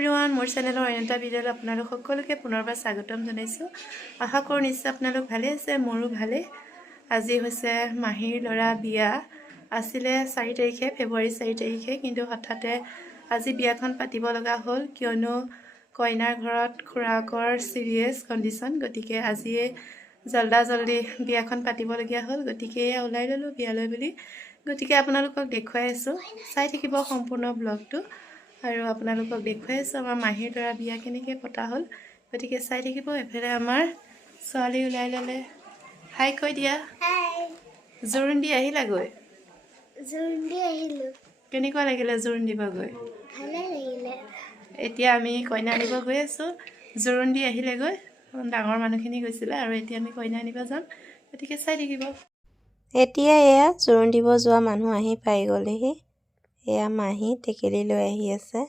Everyone মোৰ চেনেলৰ অন্য এটা ভিডিঅ'ত আপোনালোক সকলোকে পুনৰবাৰ স্বাগতম জনাইছোঁ। আশা কৰোঁ নিশ্চয় আপোনালোক ভালে আছে, মোৰো ভালে। আজি হৈছে মাহীৰ ল'ৰা বিয়া আছিলে 4 তাৰিখে, ফেব্ৰুৱাৰী 4 তাৰিখে, কিন্তু হঠাতে আজি বিয়াখন পাতিব লগা হ'ল কিয়নো কইনাৰ ঘৰত খুৰাকৰ চিৰিয়াছ কণ্ডিশ্যন, গতিকে আজিয়ে জল্দি বিয়াখন পাতিবলগীয়া হ'ল। গতিকে ওলাই ল'লোঁ বিয়ালৈ বুলি। গতিকে আপোনালোকক দেখুৱাই আছোঁ, চাই থাকিব সম্পূৰ্ণ ব্লগটো। আৰু আপোনালোকক দেখুৱাই আছোঁ আমাৰ মাহীৰ ল'ৰা বিয়া কেনেকৈ পতা হ'ল, গতিকে চাই থাকিব। এফালে আমাৰ ছোৱালী ওলাই ল'লে। হাই কৈ দিয়া। জোৰোণ দি আহিলাগৈ? কেনেকুৱা লাগিলে জোৰোণ দিব গৈ? এতিয়া আমি কইনা আনিব গৈ আছোঁ। জোৰোণ দি আহিলেগৈ, ডাঙৰ মানুহখিনি গৈছিলে, আৰু এতিয়া আমি কইনা আনিব যাম, গতিকে চাই থাকিব। এতিয়া এয়া জোৰোণ দিব যোৱা মানুহ আহি পাই গ'লেহি। এয়া মাহী টেকেলি লৈ আহি আছে।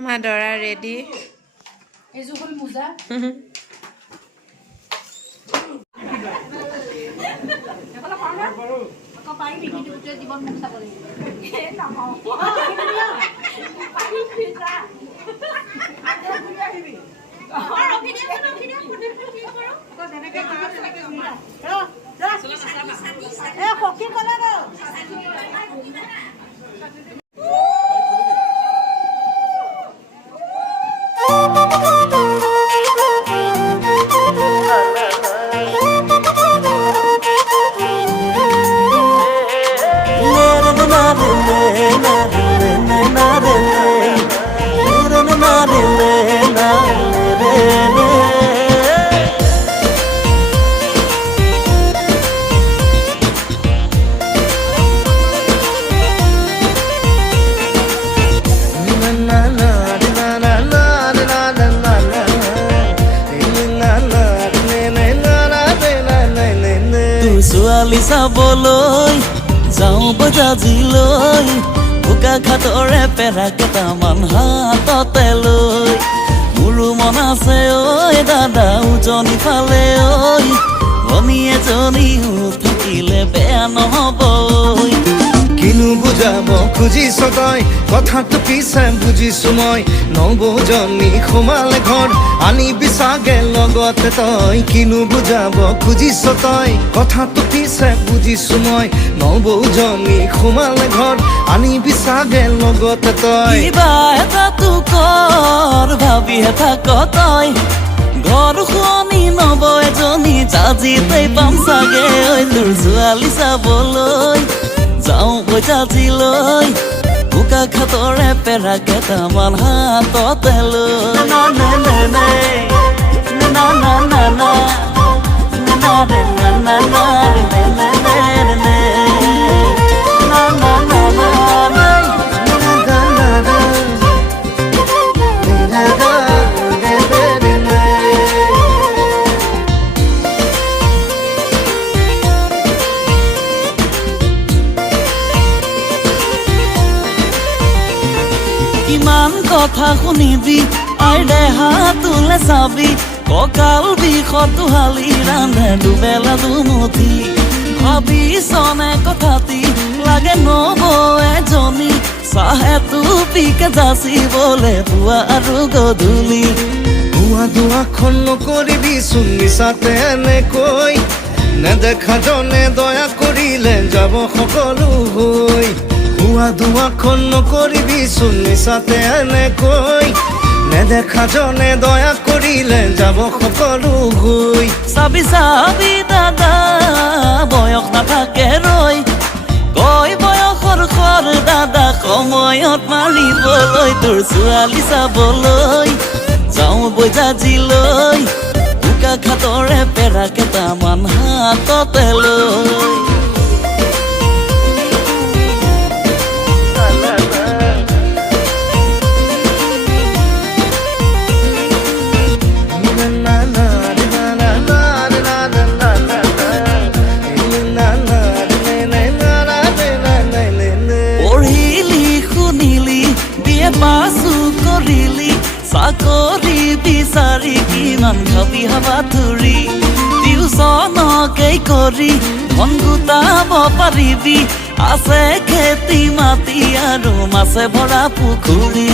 আমাৰ দৰা ৰেডি এইযোৰ হ'ল মোজা ছোৱালী চাবলৈ যাওঁ বজাজিলৈ বোকা ঘাটৰে পেৰা কেইটামান হাততে লৈ মোৰো মন আছে ঐ দাদা উজনি ফালে ঐ ভনী এজনীও থাকিলে বেয়া নহ'ব কিনো বুজাব খুজিছ তই কথাটো পিছে বুজিছো মই নবৌজনী সোমালে ঘৰ আনিবি চাগে লগতে তই কিনো বুজাব খুজিছ তই কথাটো পিছে বুজিছো মই নবৌজনী সোমালে ঘৰ আনিবি চাগে লগতে তই কিবা এটাতো কৰ ভাবিহে থাক তই ঘৰ শুৱনি নব এজনী জাজিতেই পাম চাগে ঐ তোৰ ছোৱালী চাবলৈ যাওঁ বজাজিলৈ বোকা ঘাটৰে পেৰা কেইটামান হাততে লৈ না না না না না না না না না না কিমান কথা শুনিবি আই দেহা তোলে চাবি কঁকাল বিষতো হালি ৰান্ধে দুবেলা দুমুঠি ভাবিছনে কথাটি লাগে নব এজনী চাহে টুপিকে যাচিবলে পুৱা আৰু গধূলি ধোৱা ধোৱাখন নকৰিবি চোন মিছাতে এনেকৈ নেদেখা জনে দয়া কৰিলে যাব সকলো হৈ ধোৱা ধোৱাখন নকৰিবি চোন মিছাতে এনেকৈ নেদেখা জনে দয়া কৰিলে যাব সকলো হৈ চাবি চাবি দাদা বয়স নাথাকে ৰৈ কয় বয়সৰ খৰ দাদা সময়ত মাৰিবলৈ তোৰ ছোৱালী চাবলৈ যাওঁ বজাজিলৈ বোকা পেৰা কেইটামান হাততে লৈ পাছো কৰিলি চাকৰি বিচাৰি কিমান খাবি হাবা ধৰি টিউচনকেই কৰি ধন গোটাব পাৰিবি আছে খেতি মাটি আৰু মাছে ভৰা পুখুৰী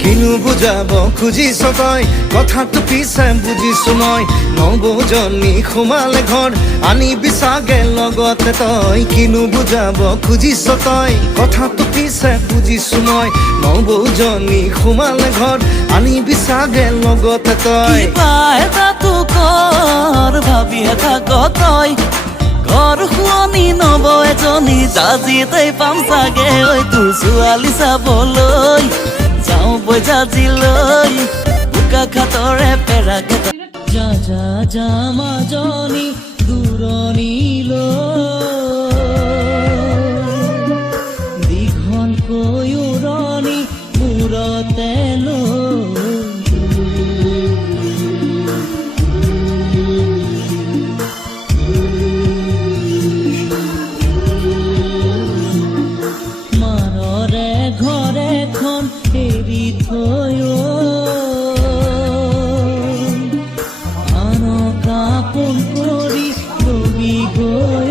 কিনো বুজাব খুজিছ তই কথাটো পিছে বুজিছো মই নবৌজনী সোমালে ঘৰ আনিবি চাগে লগতে তই কিনো বুজাব খুজিছ তই কথাটো পিছে বুজিছো মই নবৌজনী সোমালে ঘৰ আনিবি চাগে লগতে তই কিবা এটাতো কৰ ভাবিহে থাক তই ঘৰ শুৱনি নব এজনী জাজিতেই পাম চাগে ঐ তোৰ ছোৱালী চাবলৈ যাওঁ বৈ জাজিলৈ বোকা খাটৰে পেৰা কেইটা যা যা যা মাজনী দূৰণিলৈ দীঘলকৈ উৰণি মূৰতে মাৰৰে ঘৰে খন এৰি থৈ আনকাপোন কৰি ৰবি গৈ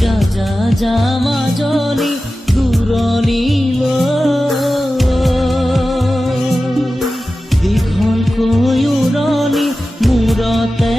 যা যা যা মাজনী দূৰণিলৈ দীঘলকৈ উৰণি মূৰতে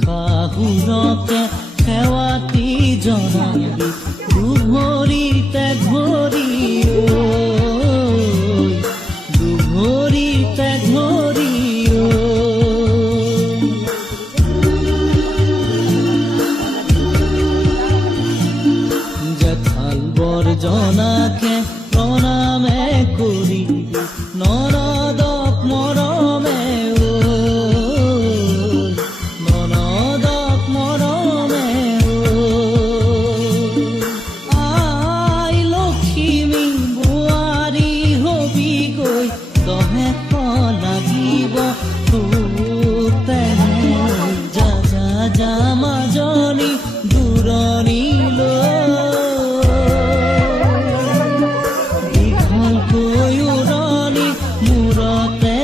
শাহুৰকে সেৱাতি জনাবি দুভৰিতে ধৰি দুভৰিতে ধৰি জেঠাল বৰ জনাকে প্ৰণামে কৰিবি নৰদক মৰমে যা যা যা মাজনী দূৰণিলৈ দীঘলকৈ উৰণি মূৰতে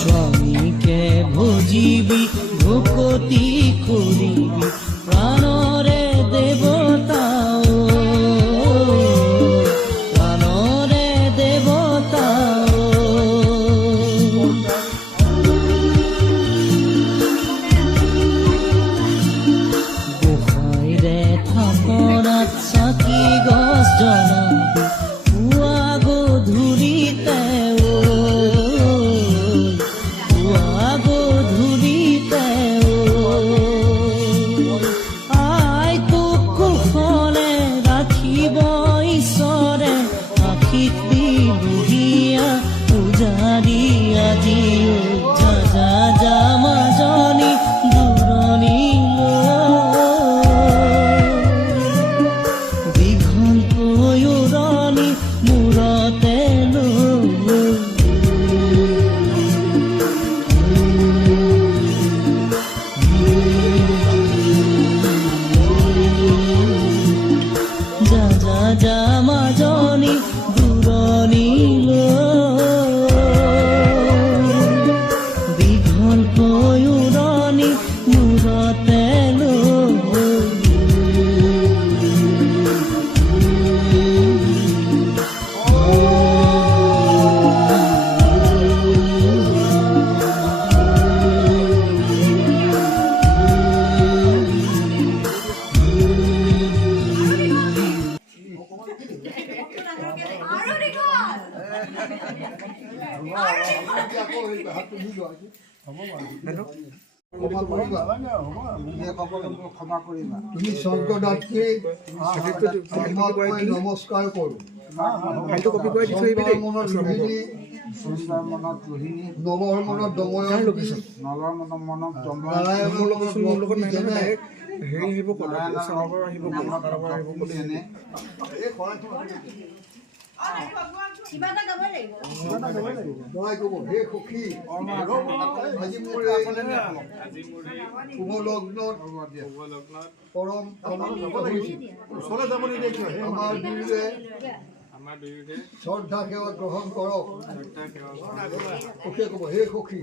স্বামীকে ভজিবি ভকতি কৰিবি প্ৰাণৰে দেৱতা প্ৰাণৰে দেৱতা গোসাঁইৰে থাপনাত চাকি গছ জ্বলাবি পুৱা গধূলিতে আজি যা যা যা মাজনী দূৰণিলৈ দীঘলকৈ উৰণি মূৰতে লৈ যা যা যা মাজনী দূৰণিলৈ দীঘলকৈ উৰণি মূৰতে তুমি স্বৰ্গদাত্ৰী নমস্কাৰ কৰোঁ নলৰ মনত দময়ন নাৰায়ণৰ লগত যেনে হে সখী আজি মোৰ শুভ লগ্নত পৰম আমাৰ বিৰুদ্ধে শ্ৰদ্ধা সেৱা গ্ৰহণ কৰক সখীয়ে ক'ব হে সখী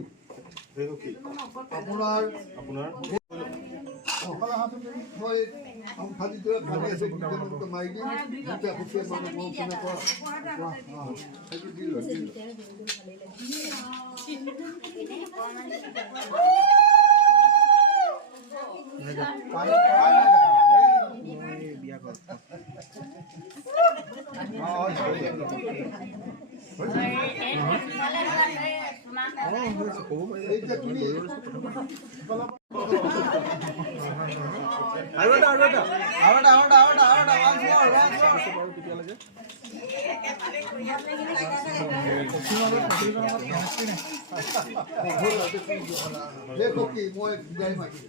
আপোনাৰ মই খালি ভাবি আছো মাৰি দিম দুটা সখীয়ে মানে মই ফোনে কৰা সেইটো দিল মই বিদায় মাতি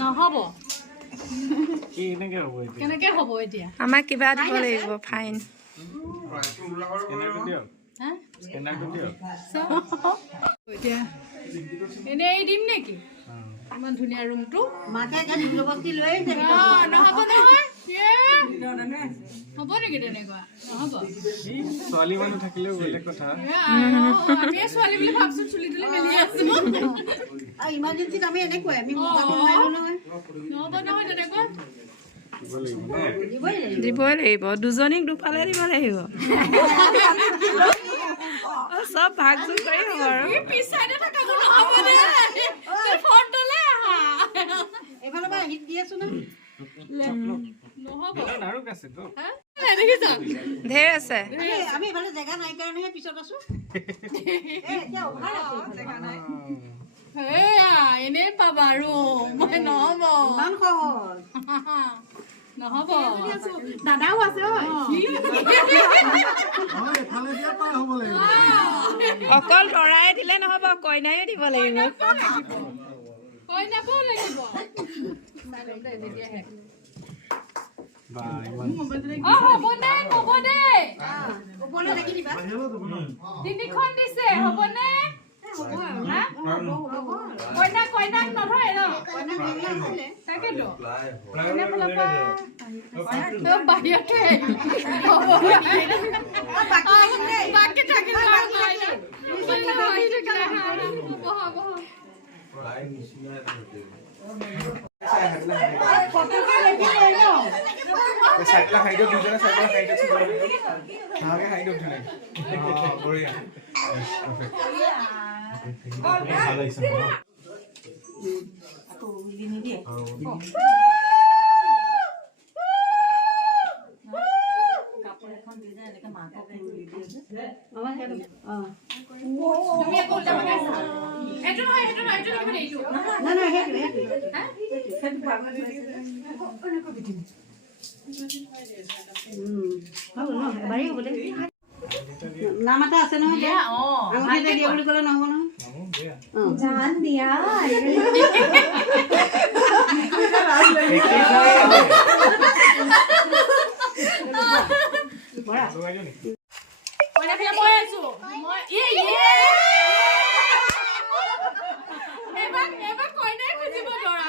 নহ'ব কেনেকে হ'ব এতিয়া আমাক কিবা দিব লাগিব ফাইন এতিয়া এনেই দিম নেকি ইমান ধুনীয়া ৰুমটো নহ'ব নহয় হ'ব নেকি তেনেকুৱা নহ'ব ছোৱালী মানুহ থাকিলেও বেলেগ কথা আমি ছোৱালী বুলি ভাবছো চুলি তুলি মেলি আছো ইমাৰ্জেঞ্চিত আমি এনেকুৱাই আমি নহ'ব নহয় তেনেকুৱা দিবই লাগিব দুজনীক দুফালে দিব লাগিব চব ভাগ যোগ কৰি হ'ব আৰু পিছাইতে থাকাটো নহ'ব দে ফ্ৰণ্টলৈ আহা এইফালৰ পৰা হিট দি আছো ন নহ'ব আৰু আছেতো দেখিছা ঢেৰ আছে আমি এইফালে জেগা নাই কাৰণেহে পিছত আছো এতিয়া অভাৰ আছে জেগা নাই সেয়া এনেই পাবা আৰু মই নহ'ব ইমান সহজ নহ'ব দাদাও আছে অকল লৰাই দিলে নহ'ব কইনাইও দিব লাগিব কইনাকো লাগিব হ'ব দে হ'ব দে ওপৰলৈ লাগি দিবা তিনিখন দিছে হ'বনে কইনাক নধৰে ন তাকেতো বাহিৰতে বাকী থাকিলে চাইকেল খাই দিয়ক দুজনে চাইকেল খাই দিয়ক বঢ়িয়া কাপোৰ এখন দি যায় এনেকে মাকক দি দিয়ে যে তুমি একো উল্টা পাল্টা আছা। এইটো নহয় এইটো লিখিব দে এইটো। নাই নাই সেইটো ভাগত বাৰী হ'ব দে নাম এটা আছে নহয় এতিয়া আঙুঠিতে দিয়া বুলি ক'লে নহ'ব নহয় জান দিয়া কইনা ফিয়া মই আছো মই এবাৰ কইনাই খুজিব দৰা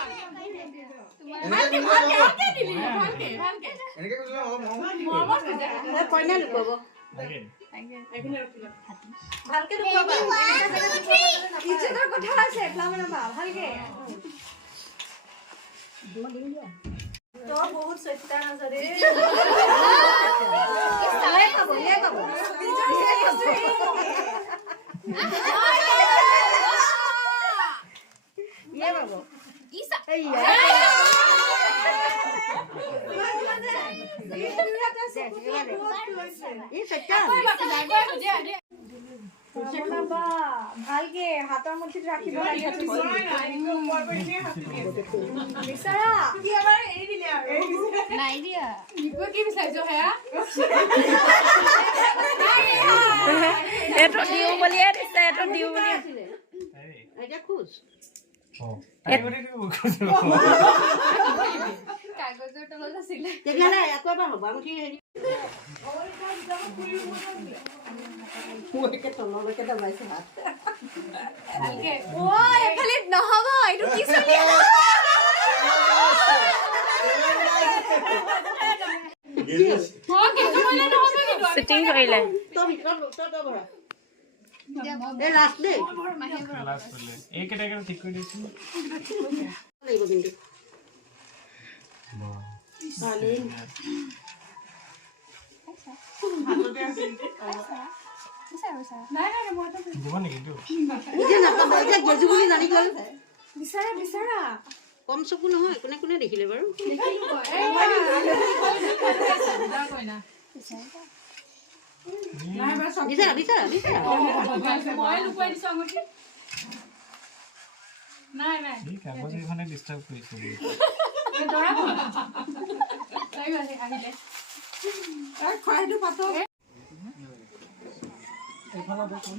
ভালকে দিলি ভালকে মৰমত খুজে কইনা লুকাব ভালকে দেখুৱাবা ইজ্জতৰ কথা আছে প্লামনা বা ভালকে তো বহুত সত্যান আছে ৰে চাই পাব ইয়ে পাব ইসা এই সত্যান ভালকে হাতৰ মুঠিত ৰাখিব লাগে বিচাৰা কি এবাৰ এৰি দিলে আৰু নাই দিয়া কি বিচাৰিছো হেয়া এইটো দিও বুলিয়ে দিছে এইটো দিও বুলি আছিলে এতিয়া খোজ কাগজৰ তলত আছিলে তেতিয়াহ'লে আকৌ এবাৰ হ'ব আঙুঠি হেৰি তললৈকে দবাইছে হাত এফালে নহব এইটো কি চলি চিটিং কৰিলে তই ভিতৰত তই ভৰা এই লাষ্ট দেই লাষ্ট বোলে এইকেইটা ঠিক কৰি দিছোঁ লাগিব কিন্তু ভালেই দিব নেকি এইটো এতিয়া নাপাব এতিয়া গেজু বুলি জানি গ'ল বিচাৰা বিচাৰা কম চকু নহয় কোনে কোনে দেখিলে বাৰু বিচাৰা বিচাৰা বিচাৰা মই লুকুৱাই দিছো আঙুঠি নাই নাই এই কাগজ এইখনে ডিষ্টাৰ্ব কৰিছে দৰা আহিলে খৰাইটো পাতক এইখনত দেখোন